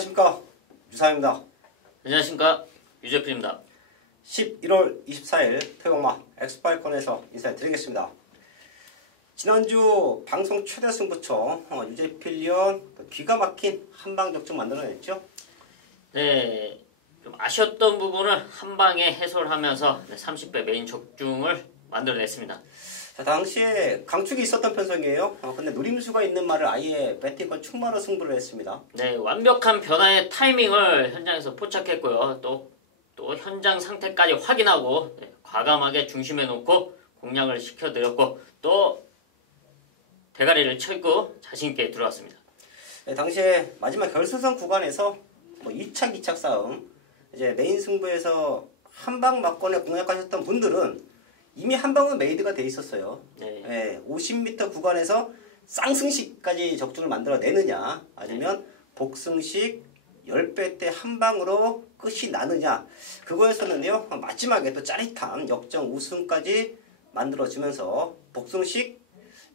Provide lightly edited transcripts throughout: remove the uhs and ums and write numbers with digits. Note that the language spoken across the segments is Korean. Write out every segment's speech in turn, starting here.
안녕하십니까, 유사입니다. 안녕하십니까, 유재필입니다. 11월 24일 토요일마 엑스파일권에서 인사드리겠습니다. 지난주 방송 최대 승부처 유재필 위원 기가 막힌 한방적중 만들어냈죠? 네, 좀 아쉬웠던 부분을 한방에 해소를 하면서 30배 메인 적중을 만들어냈습니다. 자, 당시에 강축이 있었던 편성이에요. 근데 노림수가 있는 말을 아예 배팅권 충마로 승부를 했습니다. 네, 완벽한 변화의 타이밍을 현장에서 포착했고요. 또 현장 상태까지 확인하고 과감하게 중심에 놓고 공략을 시켜드렸고 또 대가리를 쳐고 자신있게 들어왔습니다. 네, 당시에 마지막 결승선 구간에서 2착, 2착 싸움, 이제 메인 승부에서 한방 막권에 공략하셨던 분들은 이미 한방은 메이드가 돼 있었어요. 네, 50m 구간에서 쌍승식까지 적중을 만들어내느냐, 아니면 복승식 10배 때 한방으로 끝이 나느냐, 그거에서는요 마지막에 또 짜릿한 역전 우승까지 만들어지면서 복승식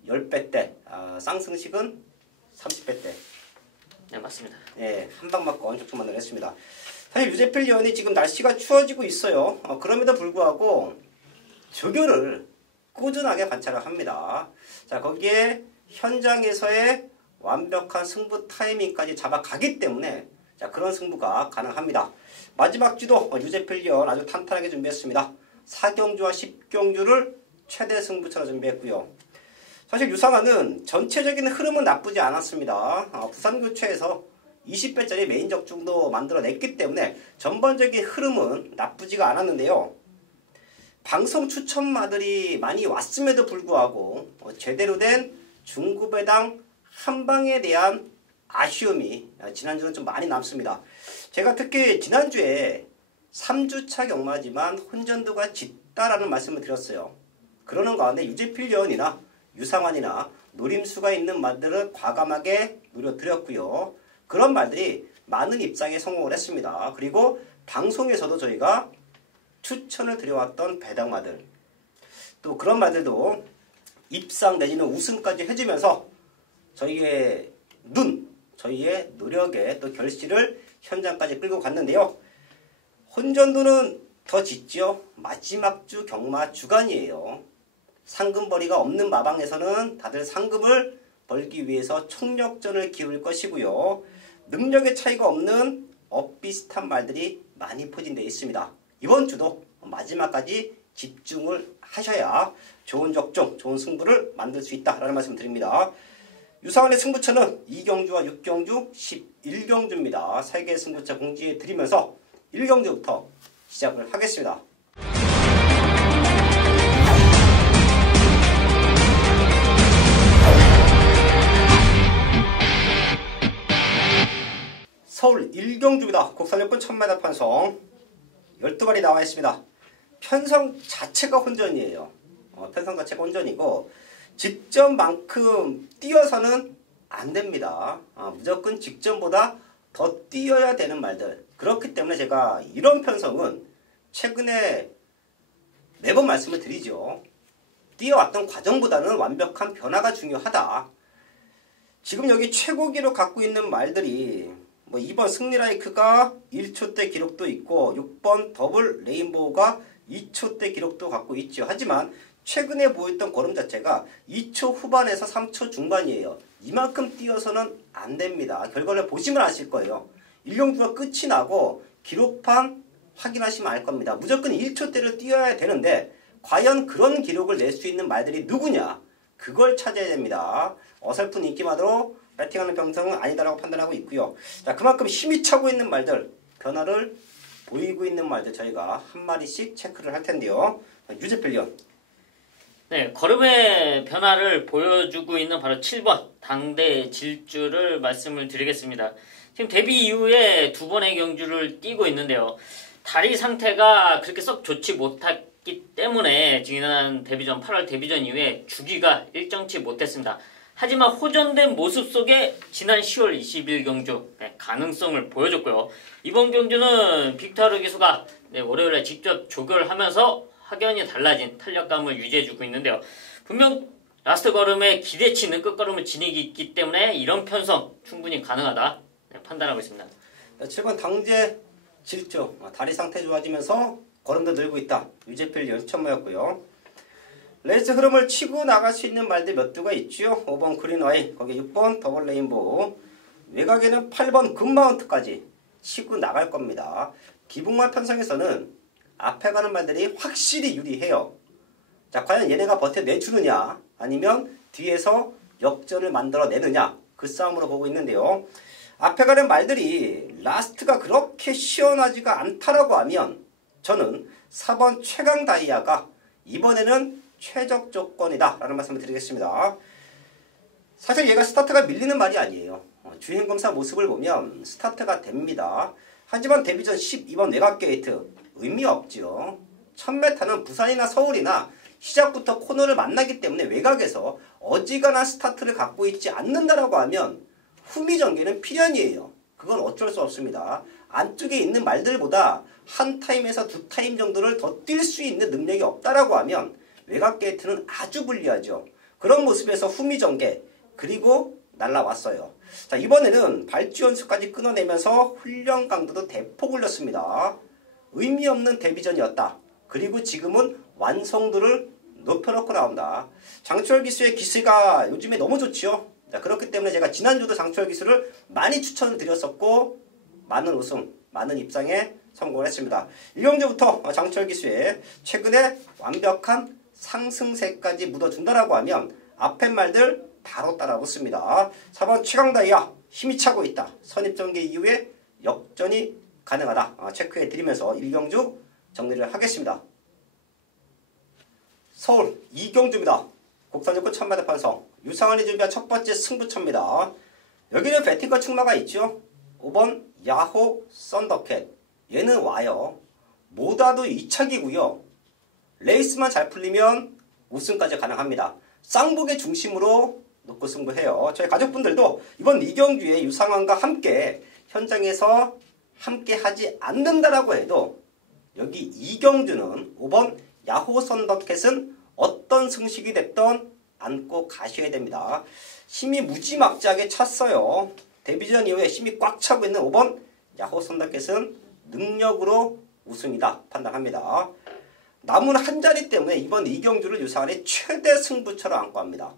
10배 때, 쌍승식은 30배 때. 네, 맞습니다. 네, 한방 막권 적중 만들어냈습니다. 사실 유재필 위원이 지금 날씨가 추워지고 있어요. 그럼에도 불구하고 조교를 꾸준하게 관찰을 합니다. 자, 거기에 현장에서의 완벽한 승부 타이밍까지 잡아가기 때문에 자, 그런 승부가 가능합니다. 마지막 주도 유재필 위원 아주 탄탄하게 준비했습니다. 4경주와 10경주를 최대 승부처로 준비했고요. 사실 유상환은 전체적인 흐름은 나쁘지 않았습니다. 부산교체에서 20배짜리 메인 적중도 만들어냈기 때문에 전반적인 흐름은 나쁘지가 않았는데요. 방송 추천마들이 많이 왔음에도 불구하고 제대로 된 중구배당 한방에 대한 아쉬움이 지난주는 좀 많이 남습니다. 제가 특히 지난주에 3주차 경마지만 혼전도가 짙다라는 말씀을 드렸어요. 그러는 가운데 유재필 위원이나 유상환이나 노림수가 있는 말들을 과감하게 노려드렸고요. 그런 말들이 많은 입상에 성공을 했습니다. 그리고 방송에서도 저희가 추천을 드려왔던 배당마들, 또 그런 말들도 입상 내지는 우승까지 해주면서 저희의 저희의 노력에 또 결실을 현장까지 끌고 갔는데요. 혼전도는 더 짙죠. 마지막 주 경마 주간이에요. 상금벌이가 없는 마방에서는 다들 상금을 벌기 위해서 총력전을 기울일 것이고요. 능력의 차이가 없는 엇비슷한 말들이 많이 포진되어 있습니다. 이번 주도 마지막까지 집중을 하셔야 좋은 적중, 좋은 승부를 만들 수 있다라는 말씀 드립니다. 유상환의 승부처는 2경주와 6경주, 11경주입니다. 3개의 승부처 공지해 드리면서 1경주부터 시작을 하겠습니다. 서울 1경주입니다. 국산 여권 1000m 편성 12발이 나와 있습니다. 편성 자체가 혼전이에요. 편성 자체가 혼전이고 직전만큼 뛰어서는 안 됩니다. 무조건 직전보다 더 뛰어야 되는 말들. 그렇기 때문에 제가 이런 편성은 최근에 매번 말씀을 드리죠. 뛰어왔던 과정보다는 완벽한 변화가 중요하다. 지금 여기 최고 기록 갖고 있는 말들이 2번 승리라이크가 1초대 기록도 있고 6번 더블 레인보우가 2초대 기록도 갖고 있죠. 하지만 최근에 보였던 걸음 자체가 2초 후반에서 3초 중반이에요. 이만큼 뛰어서는 안 됩니다. 결과를 보시면 아실 거예요. 1경주가 끝이 나고 기록판 확인하시면 알 겁니다. 무조건 1초대를 뛰어야 되는데 과연 그런 기록을 낼 수 있는 말들이 누구냐? 그걸 찾아야 됩니다. 어설픈 인기만으로 배팅하는 병성은 아니다라고 판단하고 있고요. 자, 그만큼 힘이 차고 있는 말들, 변화를 보이고 있는 말들 저희가 한 마리씩 체크를 할 텐데요. 유재필 위원. 네, 걸음의 변화를 보여주고 있는 바로 7번 당대 질주를 말씀을 드리겠습니다. 지금 데뷔 이후에 2번의 경주를 뛰고 있는데요. 다리 상태가 그렇게 썩 좋지 못했기 때문에 지난 데뷔전 8월 데뷔전 이후에 주기가 일정치 못했습니다. 하지만 호전된 모습 속에 지난 10월 20일 경주 가능성을 보여줬고요. 이번 경주는 빅토르 기수가 월요일에 직접 조교를 하면서 확연히 달라진 탄력감을 유지해주고 있는데요. 분명 라스트 걸음에 기대치는 끝걸음을 지니기 있기 때문에 이런 편성 충분히 가능하다 판단하고 있습니다. 7번 당제 질주, 다리 상태 좋아지면서 걸음도 늘고 있다. 유재필 연천모였고요. 레이스 흐름을 치고 나갈 수 있는 말들 몇 두가 있죠. 5번 그린와이, 거기 6번 더블 레인보우, 외곽에는 8번 금마운트까지 치고 나갈 겁니다. 기분만 편성에서는 앞에 가는 말들이 확실히 유리해요. 자, 과연 얘네가 버텨내주느냐 아니면 뒤에서 역전을 만들어내느냐, 그 싸움으로 보고 있는데요. 앞에 가는 말들이 라스트가 그렇게 시원하지가 않다라고 하면 저는 4번 최강 다이아가 이번에는 최적 조건이다 라는 말씀을 드리겠습니다. 사실 얘가 스타트가 밀리는 말이 아니에요. 주행검사 모습을 보면 스타트가 됩니다. 하지만 데뷔전 12번 외곽 게이트 의미 없죠. 1000m는 부산이나 서울이나 시작부터 코너를 만나기 때문에 외곽에서 어지간한 스타트를 갖고 있지 않는다라고 하면 후미 전개는 필연이에요. 그건 어쩔 수 없습니다. 안쪽에 있는 말들보다 한 타임에서 두 타임 정도를 더 뛸 수 있는 능력이 없다라고 하면 외곽 게이트는 아주 불리하죠. 그런 모습에서 후미 전개 그리고 날라왔어요. 자, 이번에는 발주 연수까지 끊어내면서 훈련 강도도 대폭 올렸습니다. 의미 없는 데뷔전이었다. 그리고 지금은 완성도를 높여놓고 나온다. 장철 기수의 기세가 요즘에 너무 좋지요. 자, 그렇기 때문에 제가 지난주도 장철 기수를 많이 추천을 드렸었고 많은 우승, 많은 입상에 성공을 했습니다. 1경주부터 장철 기수의 최근에 완벽한 상승세까지 묻어준다라고 하면 앞에 말들 바로 따라붙습니다. 4번 최강다이아 힘이 차고 있다. 선입전개 이후에 역전이 가능하다. 체크해 드리면서 1경주 정리를 하겠습니다. 서울 2경주입니다. 국산적군 1000m 판성 유상환이 준비한 첫 번째 승부처입니다. 여기는 배팅과 충마가 있죠. 5번 야호 썬더캣, 얘는 와요. 모다도 2착이고요. 레이스만 잘 풀리면 우승까지 가능합니다. 쌍북의 중심으로 놓고 승부해요. 저희 가족분들도 이번 2경주에 유상환과 함께 현장에서 함께 하지 않는다라고 해도 여기 2경주는 5번 야호 썬더캣은 어떤 승식이 됐던 안고 가셔야 됩니다. 힘이 무지막지하게 찼어요. 데뷔전 이후에 힘이 꽉 차고 있는 5번 야호 썬더캣은 능력으로 우승이다 판단합니다. 남은 한 자리 때문에 이번 2경주를 유상환의 최대 승부처로 안고 합니다.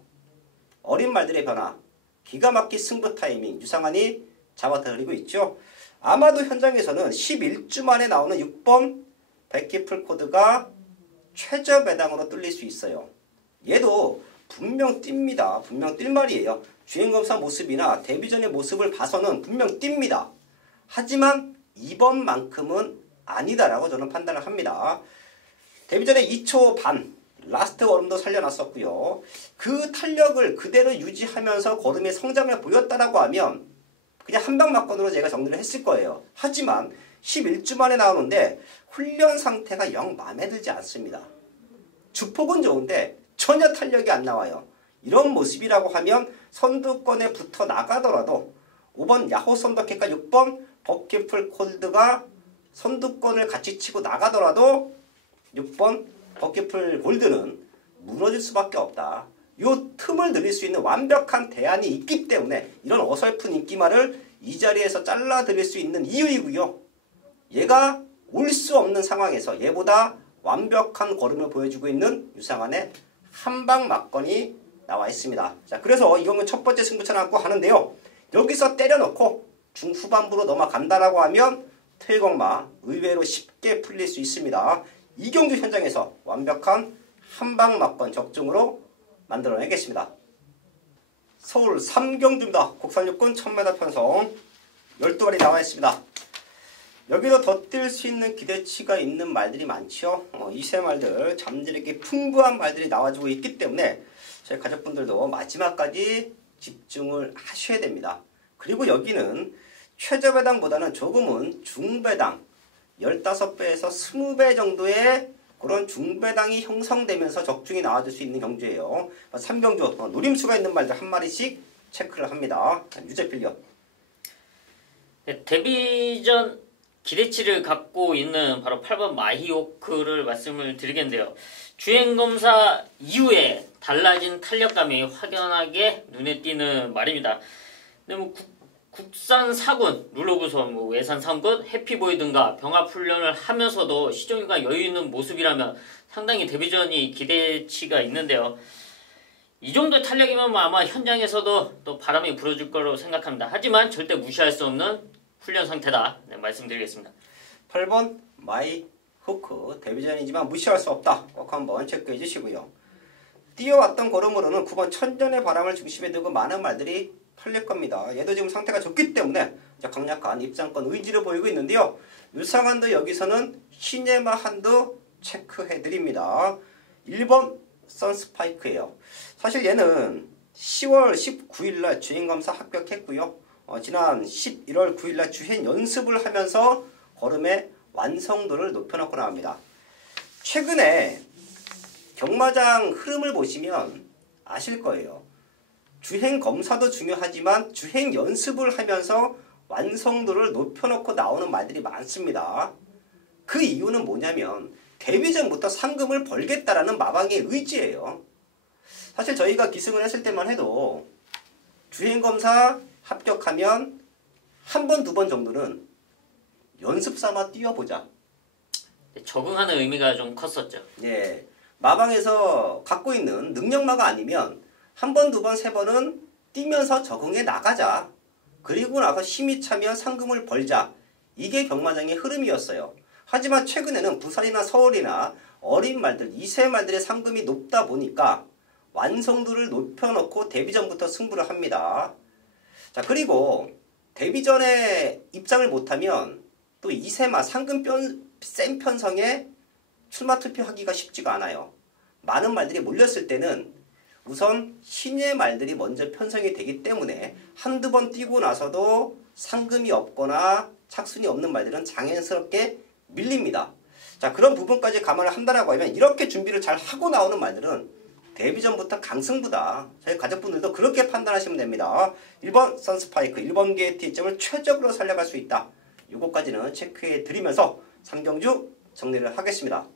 어린 말들의 변화, 기가 막힌 승부 타이밍 유상환이 잡아들이고 있죠. 아마도 현장에서는 11주 만에 나오는 6번 백키풀 코드가 최저 배당으로 뚫릴 수 있어요. 얘도 분명 띱니다. 분명 뛸 말이에요. 주행검사 모습이나 데뷔전의 모습을 봐서는 분명 띱니다. 하지만 이번만큼은 아니다라고 저는 판단을 합니다. 데뷔전에 2초 반 라스트 걸음도 살려놨었고요. 그 탄력을 그대로 유지하면서 걸음의 성장을 보였다라고 하면 그냥 한방 막건으로 제가 정리를 했을 거예요. 하지만 11주 만에 나오는데 훈련 상태가 영 마음에 들지 않습니다. 주폭은 좋은데 전혀 탄력이 안 나와요. 이런 모습이라고 하면 선두권에 붙어 나가더라도 5번 야호 썬더캣과 6번 버킷풀 콜드가 선두권을 같이 치고 나가더라도 6번 버킷풀 골드는 무너질 수밖에 없다. 요 틈을 늘릴 수 있는 완벽한 대안이 있기 때문에 이런 어설픈 인기말을 이 자리에서 잘라드릴 수 있는 이유이고요. 얘가 올 수 없는 상황에서 얘보다 완벽한 걸음을 보여주고 있는 유상환의 한방 막건이 나와 있습니다. 자, 그래서 이경은 첫 번째 승부처를 안고 하는데요. 여기서 때려놓고 중후반부로 넘어간다라고 하면 퇴공마 의외로 쉽게 풀릴 수 있습니다. 이경주 현장에서 완벽한 한방 막건 적중으로 만들어내겠습니다. 서울 3경주입니다. 국산육군 1000m 편성 12발이 나와 있습니다. 여기도 더 뛸 수 있는 기대치가 있는 말들이 많죠. 이세 말들 잠재력이 풍부한 말들이 나와주고 있기 때문에 저희 가족분들도 마지막까지 집중을 하셔야 됩니다. 그리고 여기는 최저배당보다는 조금은 중배당 15배에서 20배 정도의 그런 중배당이 형성되면서 적중이 나와줄 수 있는 경주예요. 3경주 노림수가 있는 말들 한 마리씩 체크를 합니다. 유재필요. 네, 데뷔전 기대치를 갖고 있는 바로 8번 마히오크를 말씀을 드리겠는데요. 주행검사 이후에 달라진 탄력감이 확연하게 눈에 띄는 말입니다. 근데 뭐 국산 4군, 룰러구선, 외산 3군, 해피보이 등과 병합훈련을 하면서도 시종일관 여유있는 모습이라면 상당히 데뷔전이 기대치가 있는데요. 이 정도의 탄력이면 아마 현장에서도 또 바람이 불어줄 거라고 생각합니다. 하지만 절대 무시할 수 없는 훈련 상태다. 네, 말씀드리겠습니다. 8번 마이 후크 데뷔전이지만 무시할 수 없다. 꼭 한번 체크해 주시고요. 뛰어왔던 걸음으로는 9번 천전의 바람을 중심에 두고 많은 말들이 털릴 겁니다. 얘도 지금 상태가 좋기 때문에 강력한 입상권 의지를 보이고 있는데요. 유상한도 여기서는 시네마 한도 체크해드립니다. 1번 선스파이크예요. 사실 얘는 10월 19일날 주행검사 합격했고요. 지난 11월 9일날 주행 연습을 하면서 걸음의 완성도를 높여놓고 나옵니다. 최근에 경마장 흐름을 보시면 아실 거예요. 주행 검사도 중요하지만 주행 연습을 하면서 완성도를 높여놓고 나오는 말들이 많습니다. 그 이유는 뭐냐면 데뷔 전부터 상금을 벌겠다라는 마방의 의지예요. 사실 저희가 기승을 했을 때만 해도 주행검사 합격하면 한 번, 두 번 정도는 연습 삼아 뛰어보자. 적응하는 의미가 좀 컸었죠. 예, 마방에서 갖고 있는 능력마가 아니면 한 번, 두 번, 세 번은 뛰면서 적응해 나가자. 그리고 나서 힘이 차면 상금을 벌자. 이게 경마장의 흐름이었어요. 하지만 최근에는 부산이나 서울이나 어린 말들, 2세 말들의 상금이 높다 보니까 완성도를 높여놓고 데뷔전부터 승부를 합니다. 자, 그리고 데뷔전에 입장을 못하면 또 2세마 상금 센 편성에 출마 투표하기가 쉽지가 않아요. 많은 말들이 몰렸을 때는 우선 신예 말들이 먼저 편성이 되기 때문에 한두 번 뛰고 나서도 상금이 없거나 착순이 없는 말들은 장애스럽게 밀립니다. 자, 그런 부분까지 감안을 한다라고 하면 이렇게 준비를 잘 하고 나오는 말들은 데뷔전부터 강승부다. 저희 가족분들도 그렇게 판단하시면 됩니다. 1번 선스파이크, 1번 게이트 이점을 최적으로 살려갈 수 있다. 요거까지는 체크해 드리면서 3경주 정리를 하겠습니다.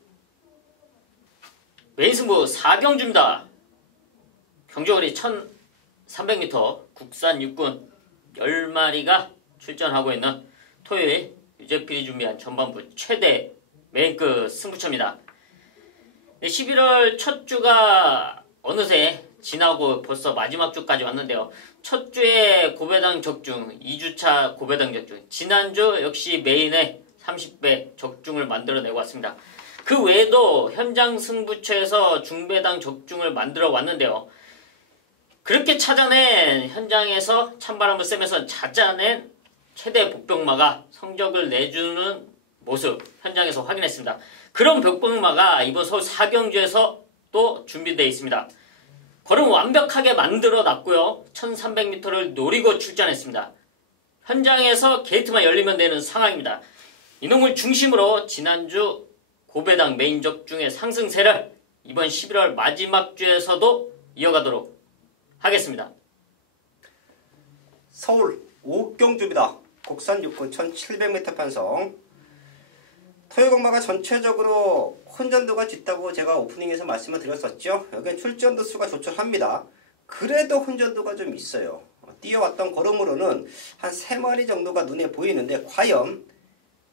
메인승부 4경주입니다. 경주거리 1300m 국산 육군 10마리가 출전하고 있는 토요일 유재필이 준비한 전반부 최대 메인급 승부처입니다. 11월 첫 주가 어느새 지나고 벌써 마지막 주까지 왔는데요. 첫 주에 고배당 적중, 2주차 고배당 적중, 지난주 역시 메인에 30배 적중을 만들어내고 왔습니다. 그 외에도 현장 승부처에서 중배당 적중을 만들어 왔는데요. 그렇게 찾아낸 현장에서 찬바람을 쐬면서 찾아낸 최대 복병마가 성적을 내주는 모습 현장에서 확인했습니다. 그런 복병마가 이번 서울 4경주에서 또 준비되어 있습니다. 걸음 완벽하게 만들어 놨고요. 1300m를 노리고 출전했습니다. 현장에서 게이트만 열리면 되는 상황입니다. 이놈을 중심으로 지난주 고배당 메인 적중의 상승세를 이번 11월 마지막 주에서도 이어가도록 하겠습니다. 서울 5경주입니다. 국산 육군 1700m 편성. 토요공마가 전체적으로 혼전도가 짙다고 제가 오프닝에서 말씀을 드렸었죠. 여기는 출전도 수가 조촐합니다. 그래도 혼전도가 좀 있어요. 뛰어왔던 걸음으로는 한 3마리 정도가 눈에 보이는데 과연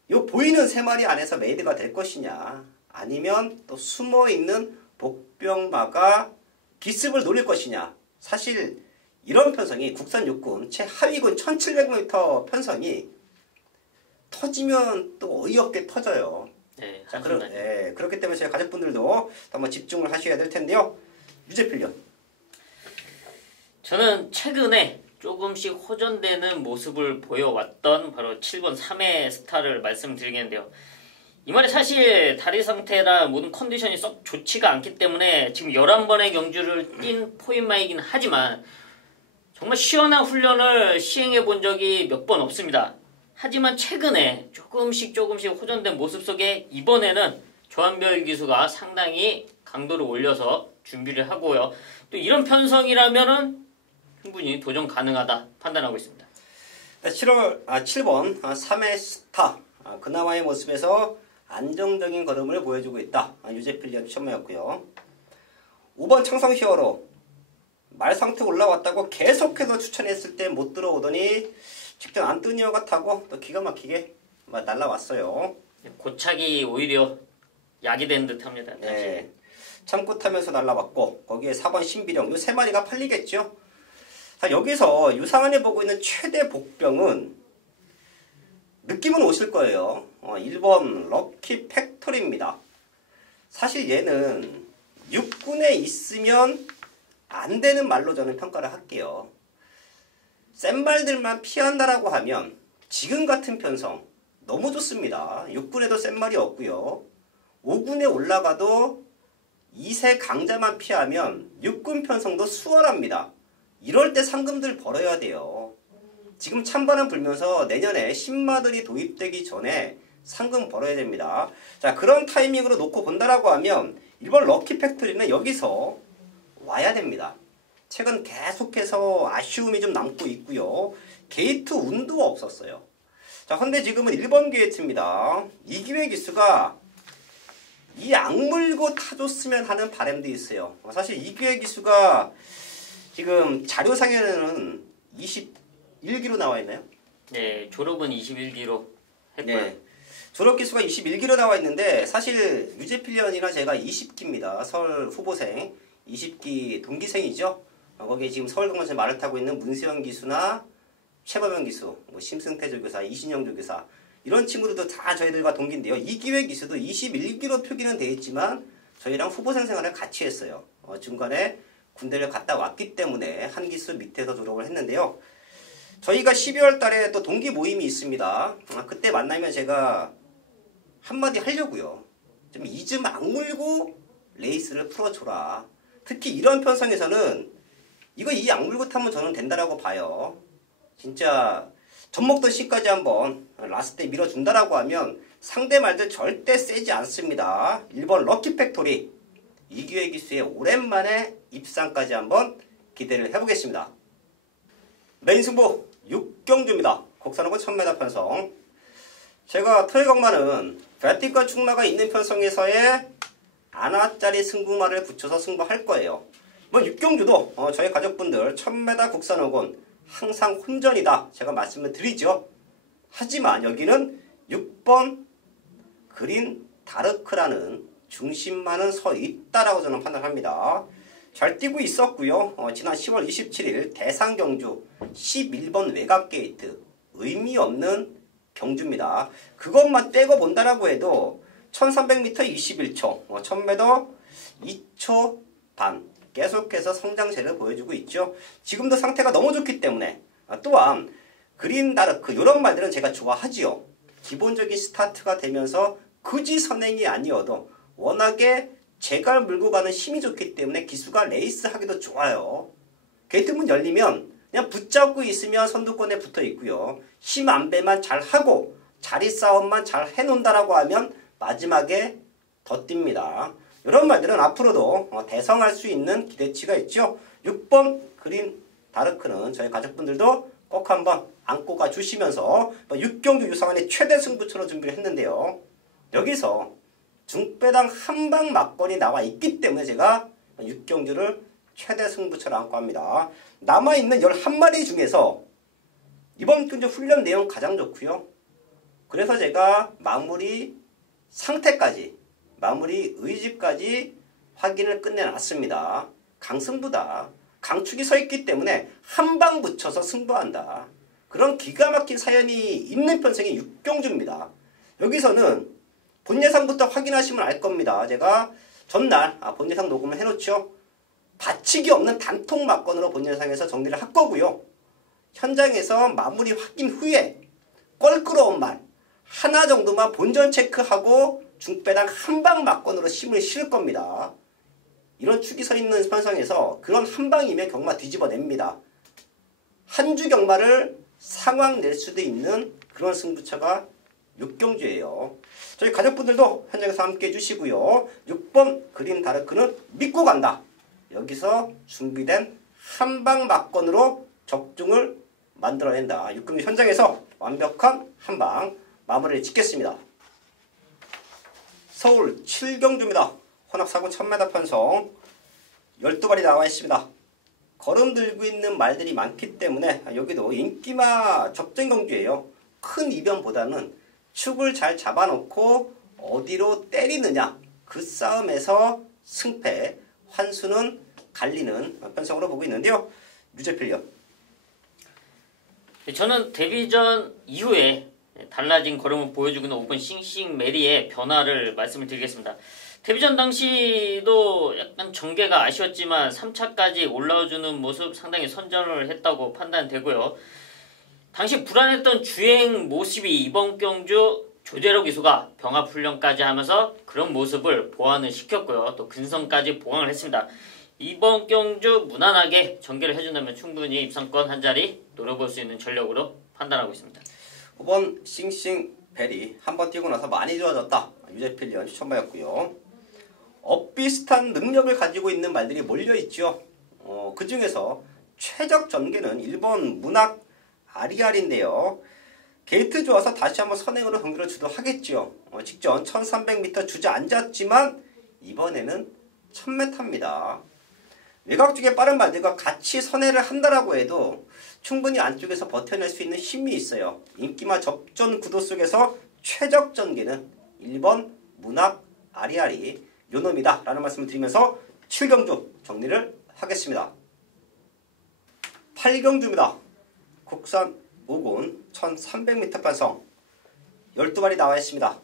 이 보이는 3마리 안에서 메이드가 될 것이냐, 아니면 또 숨어있는 복병마가 기습을 노릴 것이냐. 사실 이런 편성이 국산 육군 최하위군 1700m 편성이 터지면 또 어이없게 터져요. 네, 자, 그렇기 때문에 저희 가족분들도 한번 집중을 하셔야 될 텐데요. 유재필련. 저는 최근에 조금씩 호전되는 모습을 보여왔던 바로 7번 3회 스타를 말씀드리겠는데요. 이 말에 사실 다리 상태나 모든 컨디션이 썩 좋지가 않기 때문에 지금 11번의 경주를 뛴 포인마이긴 하지만 정말 시원한 훈련을 시행해 본 적이 몇 번 없습니다. 하지만 최근에 조금씩 호전된 모습 속에 이번에는 조한별 기수가 상당히 강도를 올려서 준비를 하고요. 또 이런 편성이라면은 충분히 도전 가능하다 판단하고 있습니다. 7번 3회 스타 그나마의 모습에서 안정적인 걸음을 보여주고 있다. 유재필련 추천이었고요. 5번 창성 히어로 말 상태 올라왔다고 계속해서 추천했을 때 못 들어오더니 직전 안토니오가 타고 또 기가 막히게 날라왔어요. 고착이 오히려 약이 된 듯합니다. 네. 참고 타면서 날라왔고 거기에 4번 신비령 이 세 마리가 팔리겠죠. 자, 여기서 유상한이 보고 있는 최대 복병은 느낌은 오실 거예요. 1번 럭키 팩토리입니다. 사실 얘는 육군에 있으면 안 되는 말로 저는 평가를 할게요. 센 말들만 피한다라고 하면 지금 같은 편성 너무 좋습니다. 육군에도 센 말이 없고요. 5군에 올라가도 2세 강자만 피하면 육군 편성도 수월합니다. 이럴 때 상금들 벌어야 돼요. 지금 찬바람 불면서 내년에 신마들이 도입되기 전에 상금 벌어야 됩니다. 자, 그런 타이밍으로 놓고 본다라고 하면 이번 럭키 팩토리는 여기서 와야 됩니다. 최근 계속해서 아쉬움이 좀 남고 있고요. 게이트 운도 없었어요. 자, 근데 지금은 1번 게이트입니다. 이 기회 기수가 이 악물고 타줬으면 하는 바람도 있어요. 사실 이 기회 기수가 지금 자료상에는 21기로 나와 있나요? 네, 졸업은 21기로 했고요. 네. 졸업 기수가 21기로 나와 있는데 사실 유재필련이나 제가 20기입니다. 서울 후보생 20기 동기생이죠. 거기에 지금 서울공무원에서 말을 타고 있는 문세영 기수나 최범현 기수, 심승태 조교사, 이신영 조교사 이런 친구들도 다 저희들과 동기인데요. 이기회 기수도 21기로 표기는 되어 있지만 저희랑 후보생 생활을 같이 했어요. 중간에 군대를 갔다 왔기 때문에 한 기수 밑에서 졸업을 했는데요. 저희가 12월 달에 또 동기 모임이 있습니다. 그때 만나면 제가 한마디 하려고요. 좀 이즘 악물고 레이스를 풀어줘라. 특히 이런 편성에서는 이 악물고 타면 저는 된다라고 봐요. 진짜 젖먹던 씨까지 한번 라스트 때 밀어준다라고 하면 상대 말들 절대 세지 않습니다. 1번 럭키 팩토리 이기회 기수의 오랜만에 입상까지 한번 기대를 해보겠습니다. 메인 승부 6경주입니다. 국산호고 1000m 편성. 제가 토요일강만은 배티과 충마가 있는 편성에서의 아나짜리 승부말을 붙여서 승부할 거예요. 6경주도 저희 가족분들 1000m 국산호곤 항상 혼전이다 제가 말씀을 드리죠. 하지만 여기는 6번 그린 다르크라는 중심만은 서 있다라고 저는 판단합니다. 잘 뛰고 있었고요. 지난 10월 27일 대상 경주 11번 외곽 게이트 의미 없는 경주입니다. 그것만 떼고 본다라고 해도 1300m 21초, 1000m 2초 반 계속해서 성장세를 보여주고 있죠. 지금도 상태가 너무 좋기 때문에 또한 그린 다르크 이런 말들은 제가 좋아하지요. 기본적인 스타트가 되면서 굳이 선행이 아니어도 워낙에 제갈 물고 가는 힘이 좋기 때문에 기수가 레이스 하기도 좋아요. 게이트 문 열리면 그냥 붙잡고 있으면 선두권에 붙어 있고요. 힘 안배만 잘 하고 자리 싸움만 잘 해놓는다라고 하면 마지막에 더 뜁니다. 이런 말들은 앞으로도 대성할 수 있는 기대치가 있죠. 6번 그린 다르크는 저희 가족분들도 꼭 한번 안고 가주시면서 6경주 유상한의 최대 승부처로 준비를 했는데요. 여기서 중배당 한방 막건이 나와 있기 때문에 제가 6경주를 최대 승부처로 안고 합니다. 남아있는 11마리 중에서 이번 경주 훈련 내용 가장 좋고요. 그래서 제가 마무리 상태까지 마무리 의지까지 확인을 끝내놨습니다. 강승부다. 강축이 서 있기 때문에 한방 붙여서 승부한다. 그런 기가 막힌 사연이 있는 편성이 6경주입니다. 여기서는 본예상부터 확인하시면 알 겁니다. 제가 전날 본예상 녹음을 해놓죠. 받치기 없는 단통 막건으로 본예상에서 정리를 할 거고요. 현장에서 마무리 확인 후에 껄끄러운 말 하나 정도만 본전 체크하고 중배당 한방 막건으로 힘을 실을 겁니다. 이런 축이 서 있는 편성에서 그런 한방이면 경마 뒤집어냅니다. 한 주 경마를 상황 낼 수도 있는 그런 승부처가 6경주예요. 저희 가족분들도 현장에서 함께 해주시고요. 6번 그린 다르크는 믿고 간다. 여기서 준비된 한방 막건으로 적중을 만들어낸다. 6경주 현장에서 완벽한 한방 마무리를 짓겠습니다. 서울 7경주입니다. 혼합사고 1000m 편성 12발이 나와 있습니다. 걸음 들고 있는 말들이 많기 때문에 여기도 인기마 접전 경주예요. 큰 이변보다는 축을 잘 잡아놓고 어디로 때리느냐 그 싸움에서 승패, 환수는 갈리는 편성으로 보고 있는데요. 유재필요. 저는 데뷔전 이후에 달라진 걸음을 보여주고 있는 5번 싱싱 메리의 변화를 말씀을 드리겠습니다. 데뷔전 당시도 약간 전개가 아쉬웠지만 3차까지 올라와주는 모습 상당히 선전을 했다고 판단되고요. 당시 불안했던 주행 모습이 이번 경주 조재로 기수가 병합훈련까지 하면서 그런 모습을 보완을 시켰고요. 또 근성까지 보강을 했습니다. 이번 경주 무난하게 전개를 해준다면 충분히 입상권 한 자리 노려볼 수 있는 전력으로 판단하고 있습니다. 5번 싱싱베리 한번 뛰고 나서 많이 좋아졌다. 유재필 위원 추천받았고요. 엇비슷한 능력을 가지고 있는 말들이 몰려있죠. 그 중에서 최적 전개는 1번 문학 아리알인데요. 게이트 좋아서 다시 한번 선행으로 경기를 주도하겠죠. 직전 1300m 주저앉았지만 이번에는 1000m입니다. 외곽 쪽에 빠른 말들과 같이 선회를 한다라고 해도 충분히 안쪽에서 버텨낼 수 있는 힘이 있어요. 인기마 접전 구도 속에서 최적 전개는 1번 문학 아리아리 요놈이다 라는 말씀을 드리면서 7경주 정리를 하겠습니다. 8경주입니다. 국산 5군 1300m 편성 12마리 나와 있습니다.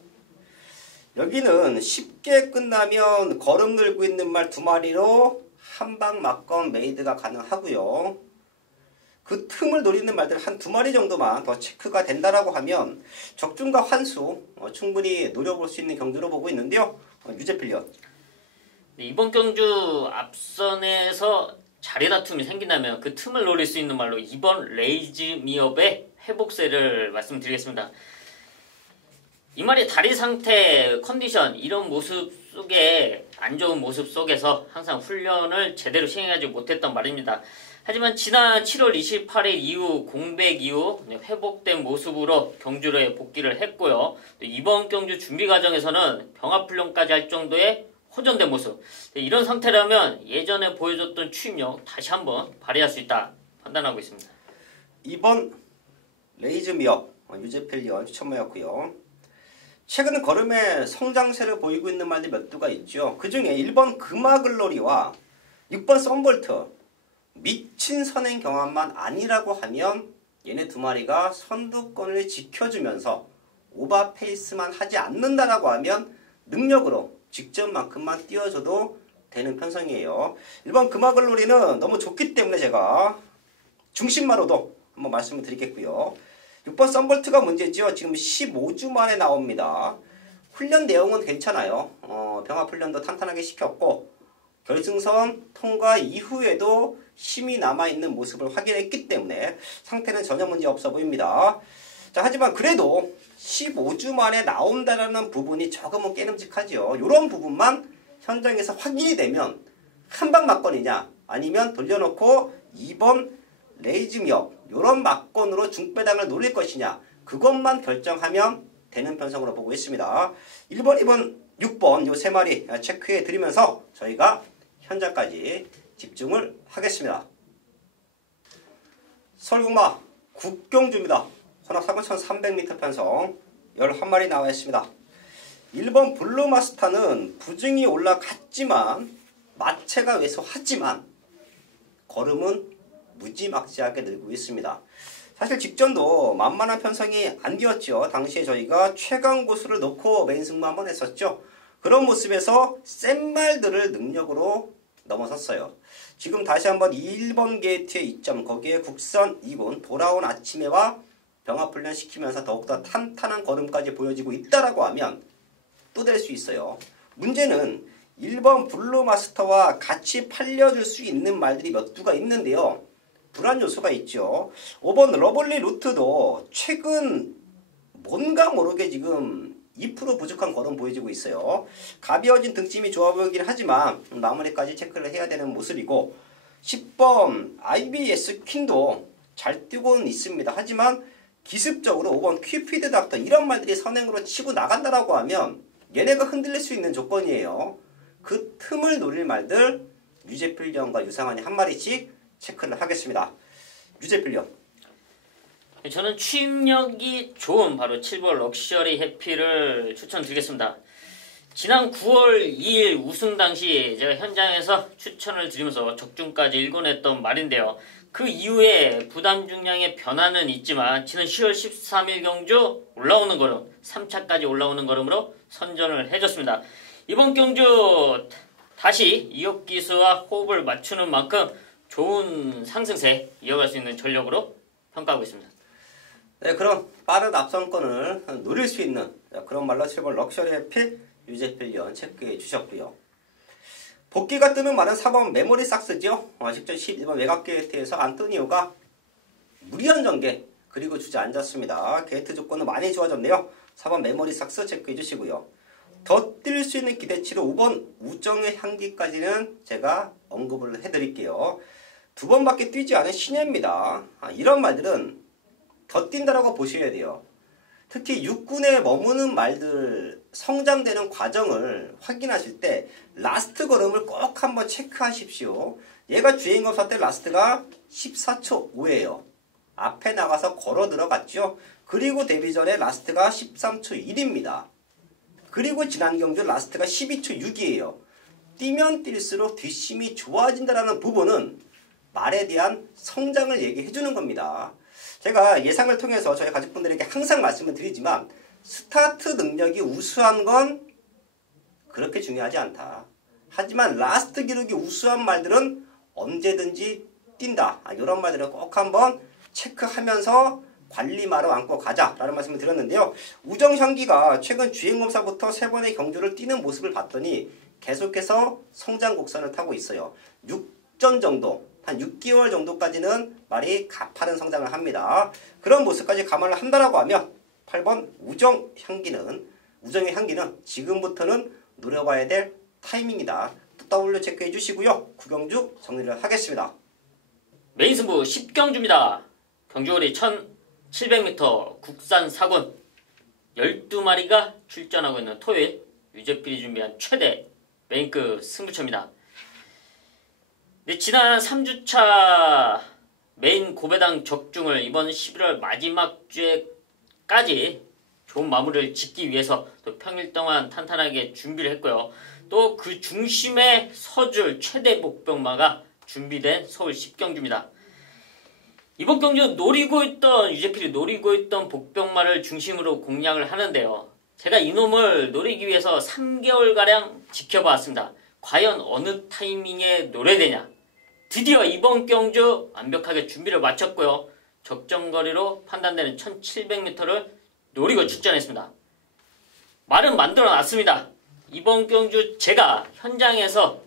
여기는 쉽게 끝나면 걸음 들고 있는 말 2마리로 한방 막건 메이드가 가능하고요. 그 틈을 노리는 말들 한 2마리 정도만 더 체크가 된다라고 하면 적중과 환수 충분히 노려볼 수 있는 경주로 보고 있는데요. 유재필련. 이번 경주 앞선에서 자리 다툼이 생긴다면 그 틈을 노릴 수 있는 말로 2번 레이즈 미업의 회복세를 말씀드리겠습니다. 이 말이 다리 상태, 컨디션 이런 모습 속에 안 좋은 모습 속에서 항상 훈련을 제대로 시행하지 못했던 말입니다. 하지만 지난 7월 28일 이후 공백 이후 회복된 모습으로 경주로에 복귀를 했고요. 이번 경주 준비 과정에서는 병합훈련까지 할 정도의 호전된 모습. 이런 상태라면 예전에 보여줬던 추임력 다시 한번 발휘할 수 있다 판단하고 있습니다. 2번 레이즈 미업 유재필 위원 추천모였고요. 최근 걸음에 성장세를 보이고 있는 말들이 몇 두가 있죠. 그 중에 1번 금화글로리와 6번 썬볼트 미친 선행 경험만 아니라고 하면 얘네 2마리가 선두권을 지켜주면서 오버 페이스만 하지 않는다라고 하면 능력으로 직전만큼만 띄워줘도 되는 편성이에요. 1번 금화글로리는 너무 좋기 때문에 제가 중심마로도 한번 말씀을 드리겠고요. 6번 썬볼트가 문제죠. 지금 15주 만에 나옵니다. 훈련 내용은 괜찮아요. 병합훈련도 탄탄하게 시켰고 결승선 통과 이후에도 힘이 남아있는 모습을 확인했기 때문에 상태는 전혀 문제 없어 보입니다. 자, 하지만 그래도 15주 만에 나온다는 부분이 조금은 깨름직하죠. 이런 부분만 현장에서 확인이 되면 한방 막건이냐 아니면 돌려놓고 2번 레이즈미업 이런 막건으로 중배당을 노릴 것이냐 그것만 결정하면 되는 편성으로 보고 있습니다. 1번, 2번, 6번 요 3마리 체크해 드리면서 저희가 현장까지 집중을 하겠습니다. 설국마 국경주입니다. 혼합 4군 1300m 편성 11마리 나와 있습니다. 1번 블루마스터는 부증이 올라갔지만 마체가 왜소하지만 걸음은 무지막지하게 늘고 있습니다. 사실 직전도 만만한 편성이 안 되었죠. 당시에 저희가 최강 고수를 놓고 메인 승부 한번 했었죠. 그런 모습에서 센 말들을 능력으로 넘어섰어요. 지금 다시 한번 1번 게이트의 이점 거기에 국선 2군 돌아온 아침에와 병합훈련 시키면서 더욱더 탄탄한 걸음까지 보여지고 있다라고 하면 또 될 수 있어요. 문제는 1번 블루마스터와 같이 팔려줄 수 있는 말들이 몇 두가 있는데요. 불안 요소가 있죠. 5번 러블리 루트도 최근 뭔가 모르게 지금 2% 부족한 걸음 보여지고 있어요. 가벼워진 등짐이 좋아 보이긴 하지만 마무리까지 체크를 해야 되는 모습이고 10번 IBS 퀸도 잘 뛰고는 있습니다. 하지만 기습적으로 5번 퀴피드 닥터 이런 말들이 선행으로 치고 나간다라고 하면 얘네가 흔들릴 수 있는 조건이에요. 그 틈을 노릴 말들 유재필 위원과 유상환이 한 마리씩 체크를 하겠습니다. 유제필요. 저는 취입력이 좋은 바로 7번 럭셔리 해피를 추천드리겠습니다. 지난 9월 2일 우승 당시 제가 현장에서 추천을 드리면서 적중까지 일궈냈던 말인데요. 그 이후에 부담 중량의 변화는 있지만 지난 10월 13일 경주 올라오는 걸음 3차까지 올라오는 걸음으로 선전을 해줬습니다. 이번 경주 다시 이혁기수와 호흡을 맞추는 만큼 좋은 상승세 이어갈 수 있는 전력으로 평가하고 있습니다. 네, 그럼 빠른 앞선권을 노릴 수 있는 그런 말로 7번 럭셔리 해피 유제필리언 체크해 주셨고요. 복귀가 뜨면 말은 4번 메모리 삭스죠. 직전 11번 외곽 게이트에서 안토니오가 무리한 전개 그리고 주저앉았습니다. 게이트 조건은 많이 좋아졌네요. 4번 메모리 삭스 체크해 주시고요. 더 뛸 수 있는 기대치로 5번 우정의 향기까지는 제가 언급을 해드릴게요. 2번밖에 뛰지 않은 신예입니다. 이런 말들은 더 뛴다라고 보셔야 돼요. 특히 육군에 머무는 말들 성장되는 과정을 확인하실 때 라스트 걸음을 꼭 한번 체크하십시오. 얘가 주행검사 때 라스트가 14초 5예요. 앞에 나가서 걸어 들어갔죠. 그리고 데뷔 전에 라스트가 13초 1입니다. 그리고 지난 경주 라스트가 12초 6이에요. 뛰면 뛸수록 뒷심이 좋아진다는 부분은 말에 대한 성장을 얘기해 주는 겁니다. 제가 예상을 통해서 저희 가족분들에게 항상 말씀을 드리지만 스타트 능력이 우수한 건 그렇게 중요하지 않다. 하지만 라스트 기록이 우수한 말들은 언제든지 뛴다. 이런 말들은 꼭 한번 체크하면서 관리마로 안고 가자라는 말씀을 드렸는데요. 우정향기가 최근 주행검사부터 3번의 경주를 뛰는 모습을 봤더니 계속해서 성장 곡선을 타고 있어요. 6전 정도, 한 6개월 정도까지는 말이 가파른 성장을 합니다. 그런 모습까지 감안을 한다라고 하면 8번 우정의 향기는 지금부터는 노려봐야 될 타이밍이다. 또 W 체크해 주시고요. 구경주 정리를 하겠습니다. 메인 승부 10경주입니다. 경주거리 1700m 국산 4군 12마리가 출전하고 있는 토요일 유제필이 준비한 최대 메인급 승부처입니다. 네, 지난 3주차 메인 고배당 적중을 이번 11월 마지막 주에까지 좋은 마무리를 짓기 위해서 또 평일 동안 탄탄하게 준비를 했고요. 또 그 중심에 서줄 최대 복병마가 준비된 서울 10경주입니다. 이번 경주 유제필이 노리고 있던 복병마를 중심으로 공략을 하는데요. 제가 이놈을 노리기 위해서 3개월가량 지켜봤습니다. 과연 어느 타이밍에 노래되냐. 드디어 이번 경주 완벽하게 준비를 마쳤고요. 적정거리로 판단되는 1700m를 노리고 출전했습니다. 말은 만들어놨습니다. 이번 경주 제가 현장에서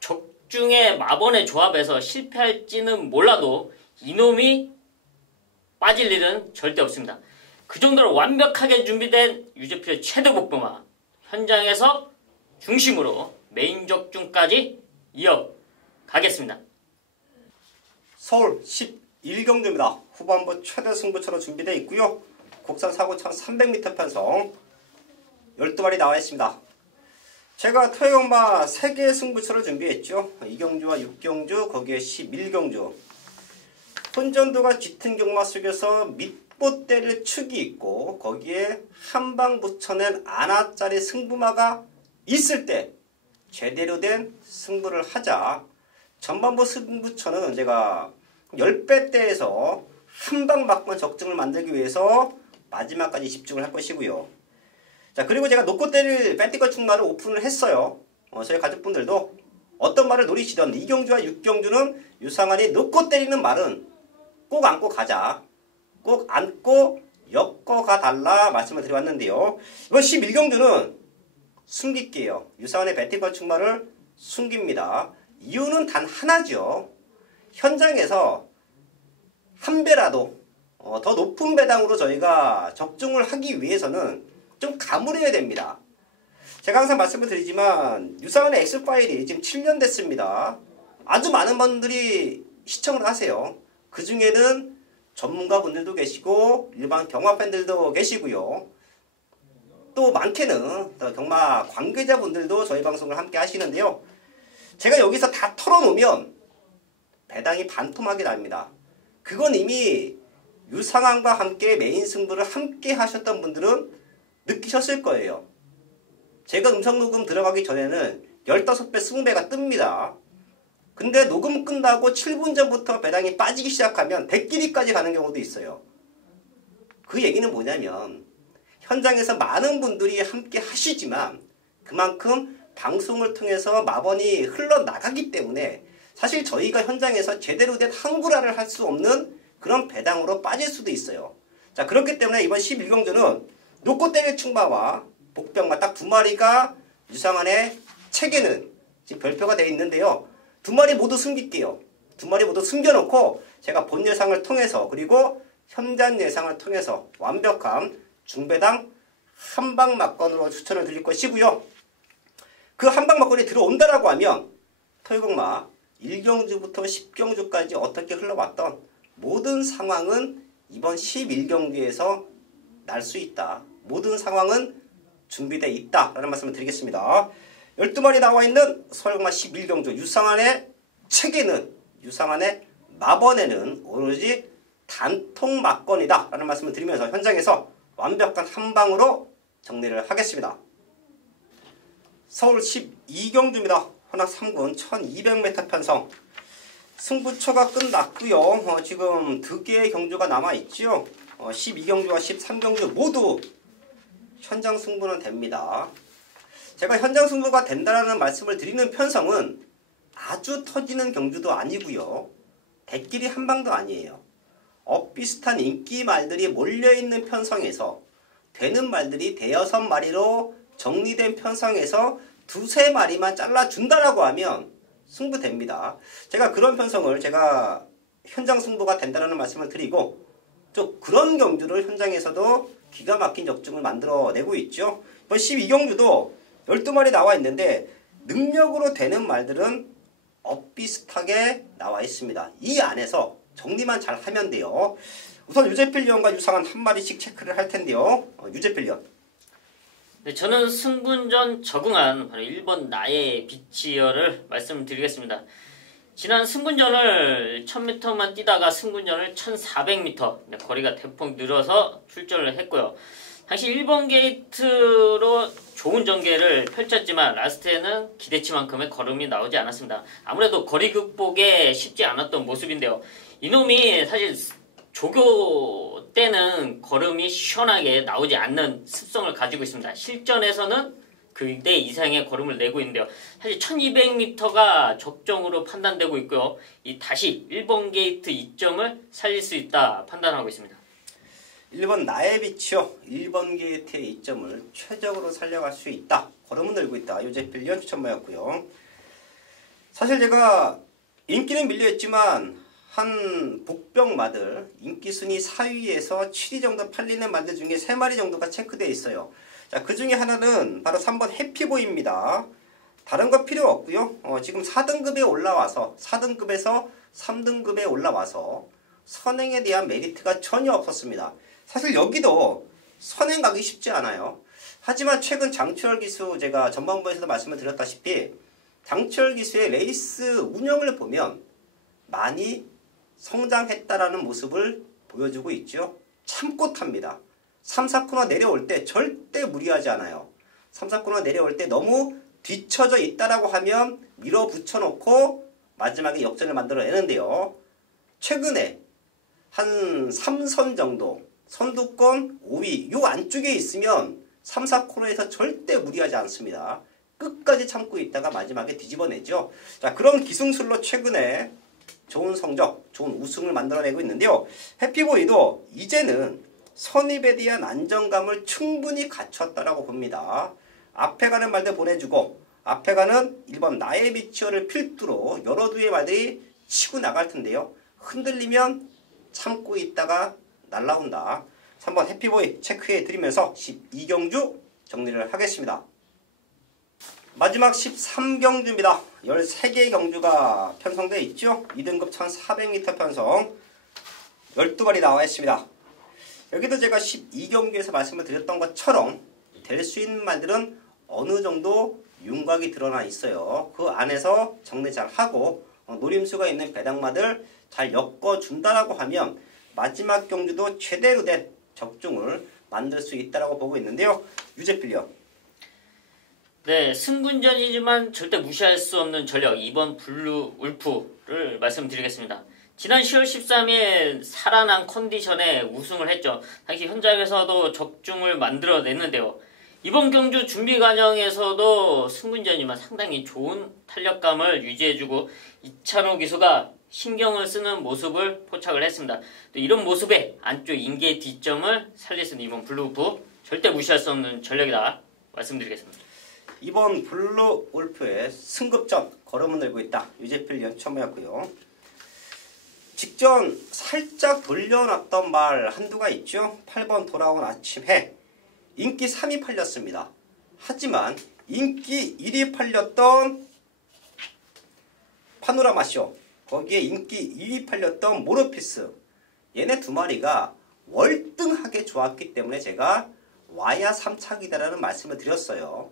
적중의 마번의 조합에서 실패할지는 몰라도 이놈이 빠질 일은 절대 없습니다. 그 정도로 완벽하게 준비된 유제필의 최대 복병마 현장에서 중심으로 메인 적중까지 이어가겠습니다. 서울 11경주입니다. 후반부 최대 승부처로 준비되어 있고요. 국산 사고 1300m 편성 12마리 나와 있습니다. 제가 토요일마 3개의 승부처를 준비했죠. 2경주와 6경주 거기에 11경주. 혼전도가 짙은 경마 속에서 밑보대를 축이 있고 거기에 한방 붙여낸 아나짜리 승부마가 있을 때 제대로 된 승부를 하자. 전반부 승부처는 제가 10배대에서 한방 막번 적중을 만들기 위해서 마지막까지 집중을 할 것이고요. 자, 그리고 제가 놓고 때릴 배티거 축마를 오픈을 했어요. 저희 가족분들도 어떤 말을 노리시던 2경주와 6경주는 유상한이 놓고 때리는 말은 꼭 안고 가자. 꼭 안고 엮어가 달라 말씀을 드려왔는데요. 이번 11경주는 숨길게요. 유상한의 배티거 축마를 숨깁니다. 이유는 단 하나죠. 현장에서 한 배라도 더 높은 배당으로 저희가 적중을 하기 위해서는 좀 가물해야 됩니다. 제가 항상 말씀을 드리지만 유상한의 X파일이 지금 7년 됐습니다. 아주 많은 분들이 시청을 하세요. 그 중에는 전문가분들도 계시고 일반 경마 팬들도 계시고요. 또 많게는 경마 관계자분들도 저희 방송을 함께 하시는데요. 제가 여기서 다 털어놓으면 배당이 반토막이 납니다. 그건 이미 유상황과 함께 메인 승부를 함께 하셨던 분들은 느끼셨을 거예요. 제가 음성 녹음 들어가기 전에는 15배, 20배가 뜹니다. 근데 녹음 끝나고 7분 전부터 배당이 빠지기 시작하면 대끼리까지 가는 경우도 있어요. 그 얘기는 뭐냐면 현장에서 많은 분들이 함께 하시지만 그만큼 방송을 통해서 마번이 흘러나가기 때문에 사실 저희가 현장에서 제대로 된 한구라를 할 수 없는 그런 배당으로 빠질 수도 있어요. 자, 그렇기 때문에 이번 11경주는 노꼬대리 충마와 복병마 딱 두 마리가 유상한의 책에는 지금 별표가 되어 있는데요. 두 마리 모두 숨길게요. 두 마리 모두 숨겨놓고 제가 본 예상을 통해서 그리고 현장 예상을 통해서 완벽한 중배당 한방 막건으로 추천을 드릴 것이고요. 그 한방 막건이 들어온다라고 하면 토요공마 1경주부터 10경주까지 어떻게 흘러왔던 모든 상황은 이번 11경주에서 날 수 있다. 모든 상황은 준비되어 있다라는 말씀을 드리겠습니다. 12마리 나와 있는 서울공마 11경주 유상한의 책에는 유상한의 마번에는 오로지 단통 막건이다 라는 말씀을 드리면서 현장에서 완벽한 한방으로 정리를 하겠습니다. 서울 12경주입니다. 혼합 3군 1200m 편성. 승부처가 끝났고요. 지금 2개의 경주가 남아있죠. 12경주와 13경주 모두 현장 승부는 됩니다. 제가 현장 승부가 된다는 말씀을 드리는 편성은 아주 터지는 경주도 아니고요. 대끼리 한방도 아니에요. 엇비슷한 인기 말들이 몰려있는 편성에서 되는 말들이 대여섯 마리로 정리된 편성에서 두세 마리만 잘라준다라고 하면 승부됩니다. 제가 그런 편성을 제가 현장 승부가 된다는 말씀을 드리고 또 그런 경주를 현장에서도 기가 막힌 역증을 만들어내고 있죠. 이번 12경주도 12마리 나와 있는데 능력으로 되는 말들은 엇비슷하게 나와 있습니다. 이 안에서 정리만 잘 하면 돼요. 우선 유재필리언과 유상한 한 마리씩 체크를 할 텐데요. 유재필리언. 네, 저는 승분전 적응한 바로 1번 나의 비치어를 말씀드리겠습니다. 지난 승분전을 1000m만 뛰다가 승분전을 1400m 거리가 대폭 늘어서 출전을 했고요. 당시 1번 게이트로 좋은 전개를 펼쳤지만 라스트에는 기대치만큼의 걸음이 나오지 않았습니다. 아무래도 거리 극복에 쉽지 않았던 모습인데요. 이놈이 사실 조교 때는 걸음이 시원하게 나오지 않는 습성을 가지고 있습니다. 실전에서는 그대 이상의 걸음을 내고 있는데요. 사실 1200m가 적정으로 판단되고 있고요. 이 다시 1번 게이트 이점을 살릴 수 있다 판단하고 있습니다. 1번 나의 빛이요. 1번 게이트의 이점을 최적으로 살려갈 수 있다. 걸음은 늘고 있다. 유재필리언 추천마였고요. 사실 제가 인기는 밀려있지만 한 복병마들 인기순위 4위에서 7위 정도 팔리는 마들 중에 3마리 정도가 체크되어 있어요. 자, 그 중에 하나는 바로 3번 해피보이입니다. 다른 거 필요 없고요. 지금 4등급에 올라와서 4등급에서 3등급에 올라와서 선행에 대한 메리트가 전혀 없었습니다. 사실 여기도 선행 가기 쉽지 않아요. 하지만 최근 장철 기수 제가 전반부에서도 말씀을 드렸다시피 장철 기수의 레이스 운영을 보면 많이 성장했다라는 모습을 보여주고 있죠. 참고 탑니다. 3, 4코너 내려올 때 절대 무리하지 않아요. 3, 4코너 내려올 때 너무 뒤쳐져 있다라고 하면 밀어붙여 놓고 마지막에 역전을 만들어내는데요. 최근에 한 3선 정도 선두권 5위 요 안쪽에 있으면 3, 4코너에서 절대 무리하지 않습니다. 끝까지 참고 있다가 마지막에 뒤집어내죠. 자, 그런 기승술로 최근에 좋은 성적, 좋은 우승을 만들어내고 있는데요. 해피보이도 이제는 선입에 대한 안정감을 충분히 갖췄다라고 봅니다. 앞에 가는 말들 보내주고 앞에 가는 1번 나의 비치어를 필두로 여러 두의 말들이 치고 나갈 텐데요. 흔들리면 참고 있다가 날라온다. 3번 해피보이 체크해 드리면서 12경주 정리를 하겠습니다. 마지막 13경주입니다. 13개의 경주가 편성되어 있죠. 2등급 1400m 편성 12발이 나와 있습니다. 여기도 제가 12경주에서 말씀을 드렸던 것처럼 될 수 있는 말들은 어느 정도 윤곽이 드러나 있어요. 그 안에서 정리 잘 하고 노림수가 있는 배당마들 잘 엮어준다라고 하면 마지막 경주도 제대로 된 적중을 만들 수 있다라고 보고 있는데요. 유재필요. 네, 승군전이지만 절대 무시할 수 없는 전력 2번 블루 울프를 말씀드리겠습니다. 지난 10월 13일 살아난 컨디션에 우승을 했죠. 당시 현장에서도 적중을 만들어냈는데요. 이번 경주 준비 과정에서도 승군전이지만 상당히 좋은 탄력감을 유지해주고 이찬호 기수가 신경을 쓰는 모습을 포착을 했습니다. 또 이런 모습에 안쪽 인계 D점을 살릴 수 있는 이번 블루울프 절대 무시할 수 없는 전력이다 말씀드리겠습니다. 이번 블루 울프의 승급전 걸음을 내고 있다. 유재필 연첨이었고요. 직전 살짝 돌려놨던 말 한두가 있죠. 8번 돌아온 아침 해. 인기 3위 팔렸습니다. 하지만 인기 1위 팔렸던 파노라마쇼, 거기에 인기 2위 팔렸던 모로피스, 얘네 두 마리가 월등하게 좋았기 때문에 제가 와야 3착이다라는 말씀을 드렸어요.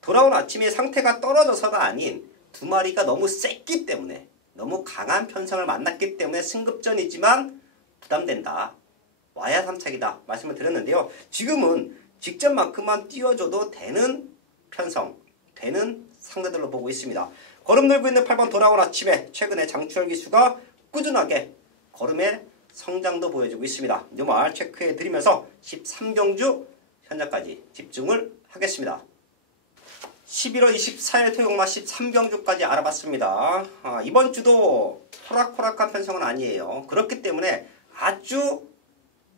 돌아온 아침에 상태가 떨어져서가 아닌 두 마리가 너무 셌기 때문에, 너무 강한 편성을 만났기 때문에 승급전이지만 부담된다. 와야 3착이다 말씀을 드렸는데요. 지금은 직전만큼만 띄워줘도 되는 편성, 되는 상대들로 보고 있습니다. 걸음 들고 있는 8번 돌아온 아침에 최근에 장추열 기수가 꾸준하게 걸음의 성장도 보여주고 있습니다. 이 말 체크해 드리면서 13경주 현장까지 집중을 하겠습니다. 11월 24일 토요일마 13경주까지 알아봤습니다. 이번 주도 호락호락한 편성은 아니에요. 그렇기 때문에 아주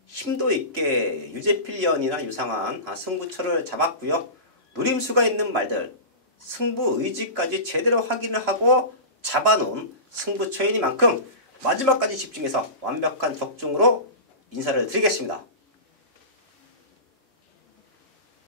심도 있게 유재필련이나 유상한 승부처를 잡았고요. 노림수가 있는 말들, 승부 의지까지 제대로 확인을 하고 잡아놓은 승부처이니만큼 마지막까지 집중해서 완벽한 적중으로 인사를 드리겠습니다.